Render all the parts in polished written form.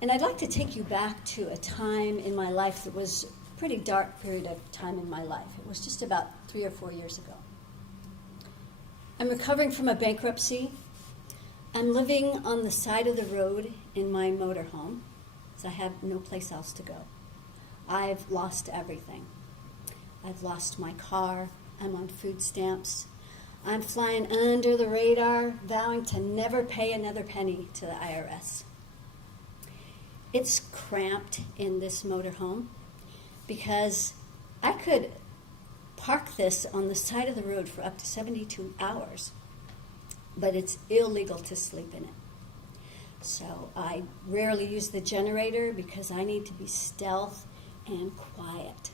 And I'd like to take you back to a time in my life that was a pretty dark period of time in my life. It was just about 3 or 4 years ago. I'm recovering from a bankruptcy. I'm living on the side of the road in my motorhome, so I have no place else to go. I've lost everything. I've lost my car. I'm on food stamps. I'm flying under the radar, vowing to never pay another penny to the IRS. It's cramped in this motorhome because I could park this on the side of the road for up to 72 hours, but it's illegal to sleep in it. So I rarely use the generator because I need to be stealth and quiet.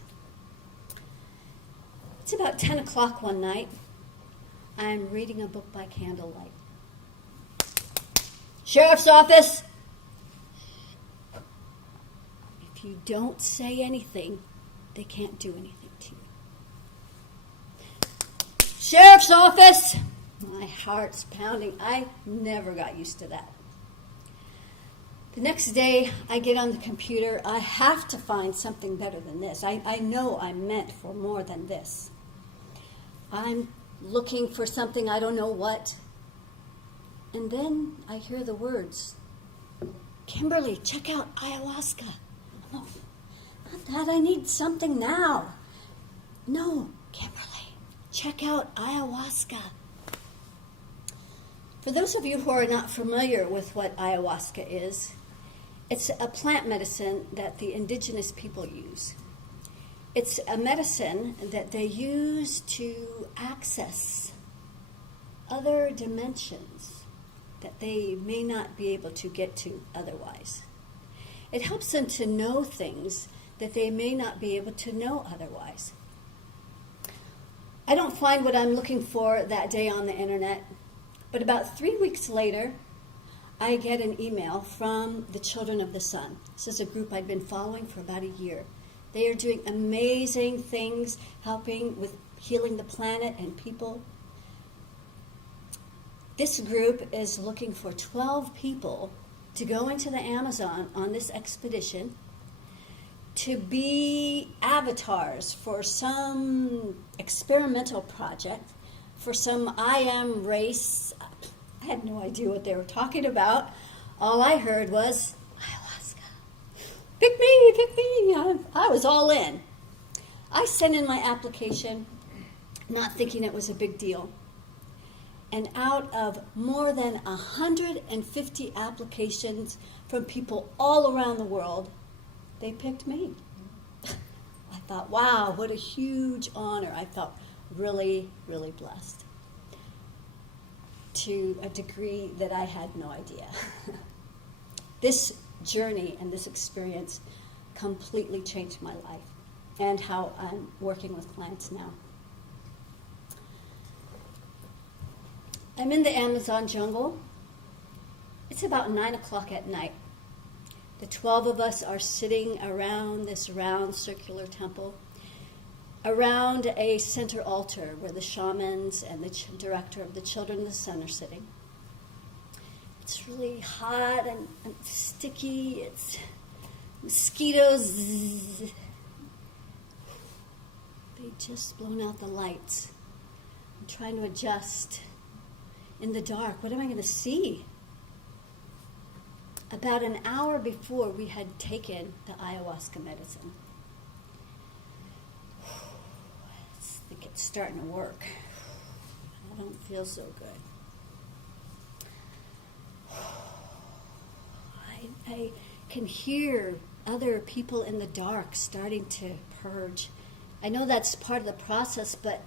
It's about 10 o'clock one night. I'm reading a book by candlelight. Sheriff's office! If you don't say anything, they can't do anything to you. Sheriff's office! My heart's pounding. I never got used to that. The next day, I get on the computer. I have to find something better than this. I know I'm meant for more than this. I'm looking for something, I don't know what. And then I hear the words, Kimberly, check out ayahuasca. Oh, not that, I need something now. No, Kimberly, check out ayahuasca. For those of you who are not familiar with what ayahuasca is, it's a plant medicine that the indigenous people use. It's a medicine that they use to access other dimensions that they may not be able to get to otherwise. It helps them to know things that they may not be able to know otherwise. I don't find what I'm looking for that day on the internet, but about 3 weeks later, I get an email from the Children of the Sun. This is a group I'd been following for about a year. They are doing amazing things, helping with healing the planet and people. This group is looking for 12 people to go into the Amazon on this expedition to be avatars for some experimental project, for some I am race. I had no idea what they were talking about. All I heard was, pick me, pick me. I was all in. I sent in my application, not thinking it was a big deal. And out of more than 150 applications from people all around the world, they picked me. I thought, wow, what a huge honor. I felt really, really blessed to a degree that I had no idea. This journey and this experience completely changed my life and how I'm working with clients now. I'm in the Amazon jungle. It's about 9 o'clock at night. The 12 of us are sitting around this round circular temple, around a center altar where the shamans and the director of the Children of the Sun are sitting. It's really hot and sticky. It's mosquitoes. They just blown out the lights. I'm trying to adjust. In the dark, what am I going to see? About an hour before we had taken the ayahuasca medicine. I think it's starting to work. I don't feel so good. I can hear other people in the dark starting to purge. I know that's part of the process, but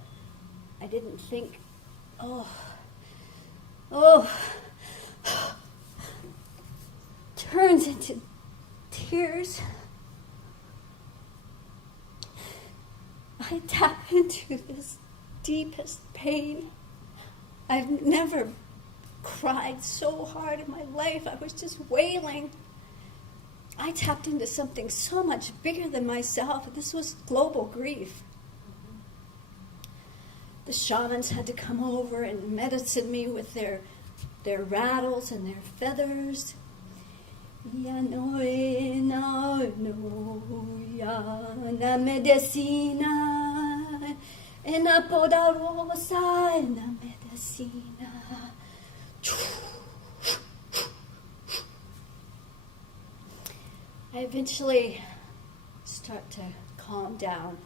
I didn't think, turns into tears. I tap into this deepest pain. I've never cried so hard in my life. I was just wailing. I tapped into something so much bigger than myself. This was global grief. The shamans had to come over and medicine me with their rattles and their feathers. Ya no e na no ya na medicina e na poderosa e na medicina. I eventually start to calm down.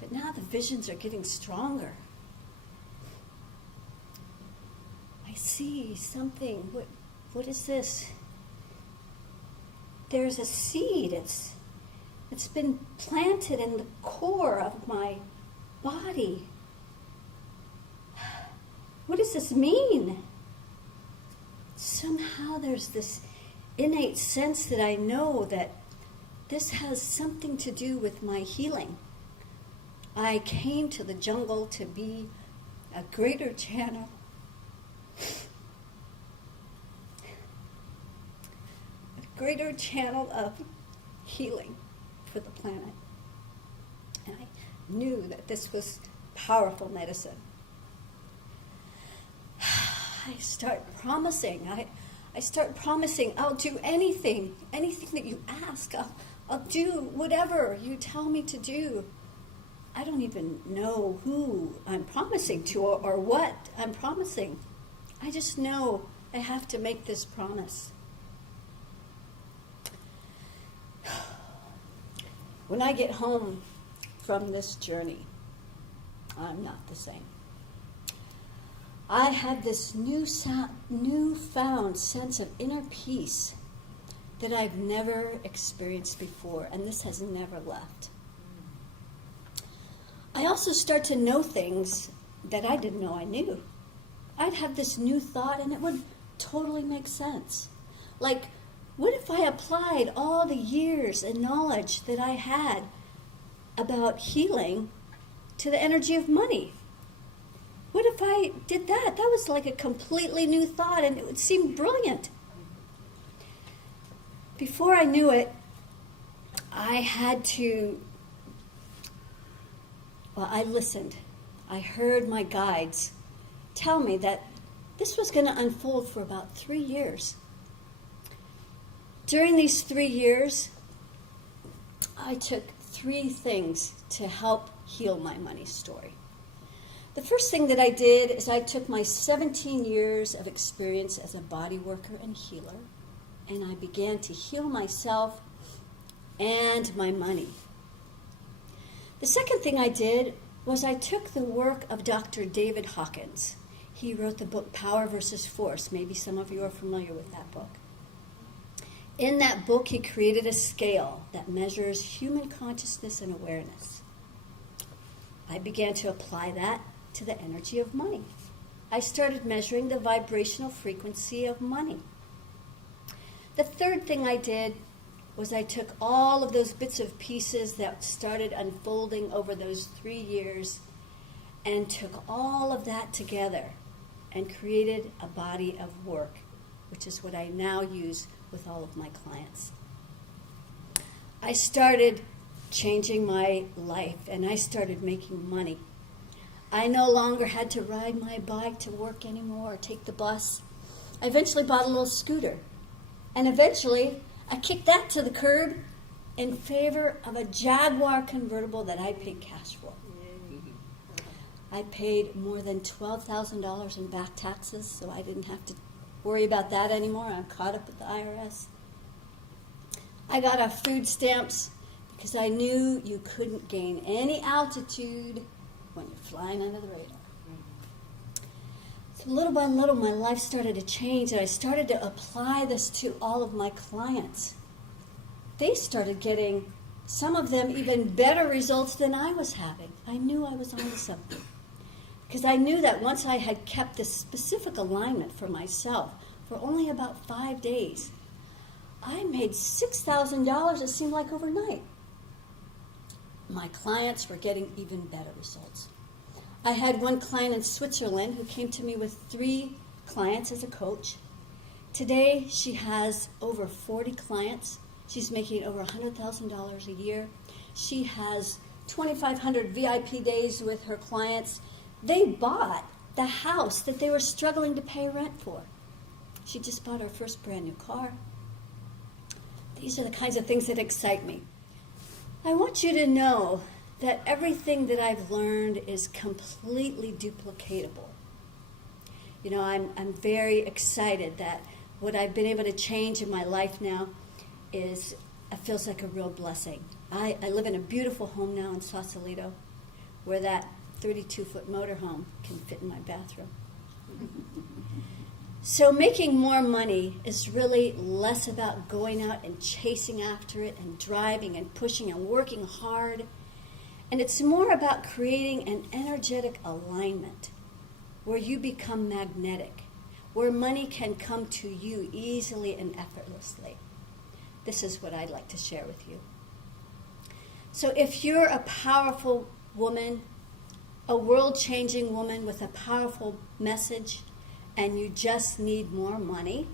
But now the visions are getting stronger. I see something. What is this? There's a seed. It's been planted in the core of my body. What does this mean? Somehow there's this innate sense that I know that this has something to do with my healing. I came to the jungle to be a greater channel. A greater channel of healing for the planet. And I knew that this was powerful medicine. I start promising. I start promising I'll do anything that you ask. I'll do whatever you tell me to do. I don't even know who I'm promising to or what I'm promising. I just know I have to make this promise. When I get home from this journey, I'm not the same. I have this newfound sense of inner peace that I've never experienced before, and this has never left. I also start to know things that I didn't know I knew. I'd have this new thought, and it would totally make sense. Like, what if I applied all the years and knowledge that I had about healing to the energy of money? What if I did that? That was like a completely new thought, and it would seem brilliant. Before I knew it, I listened. I heard my guides tell me that this was going to unfold for about 3 years. During these 3 years, I took 3 things to help heal my money story. The first thing that I did is I took my 17 years of experience as a body worker and healer, and I began to heal myself and my money. The second thing I did was I took the work of Dr. David Hawkins. He wrote the book Power versus Force. Maybe some of you are familiar with that book. In that book, he created a scale that measures human consciousness and awareness. I began to apply that to the energy of money. I started measuring the vibrational frequency of money. The third thing I did was I took all of those bits of pieces that started unfolding over those 3 years and took all of that together and created a body of work, which is what I now use with all of my clients. I started changing my life, and I started making money. I no longer had to ride my bike to work anymore or take the bus. I eventually bought a little scooter, and eventually I kicked that to the curb in favor of a Jaguar convertible that I paid cash for. I paid more than $12,000 in back taxes, so I didn't have to worry about that anymore. I'm caught up with the IRS. I got off food stamps because I knew you couldn't gain any altitude when you're flying under the radar. So little by little, my life started to change, and I started to apply this to all of my clients. They started getting, some of them, even better results than I was having. I knew I was onto something. Because I knew that once I had kept this specific alignment for myself for only about 5 days, I made $6,000, it seemed like overnight. My clients were getting even better results. I had one client in Switzerland who came to me with 3 clients as a coach. Today, she has over 40 clients. She's making over $100,000 a year. She has 2,500 VIP days with her clients. They bought the house that they were struggling to pay rent for. She just bought her first brand new car. These are the kinds of things that excite me. I want you to know that everything that I've learned is completely duplicatable. You know, I'm very excited that what I've been able to change in my life now is, it feels like a real blessing. I live in a beautiful home now in Sausalito, where that 32-foot motorhome can fit in my bathroom. So making more money is really less about going out and chasing after it and driving and pushing and working hard. And it's more about creating an energetic alignment where you become magnetic, where money can come to you easily and effortlessly. This is what I'd like to share with you. So if you're a powerful woman, a world-changing woman with a powerful message, and you just need more money,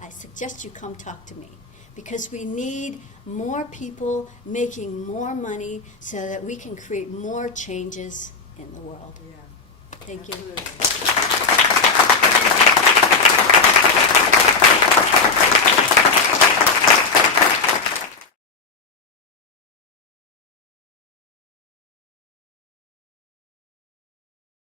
I suggest you come talk to me, because we need more people making more money so that we can create more changes in the world. Yeah. Thank you. Absolutely.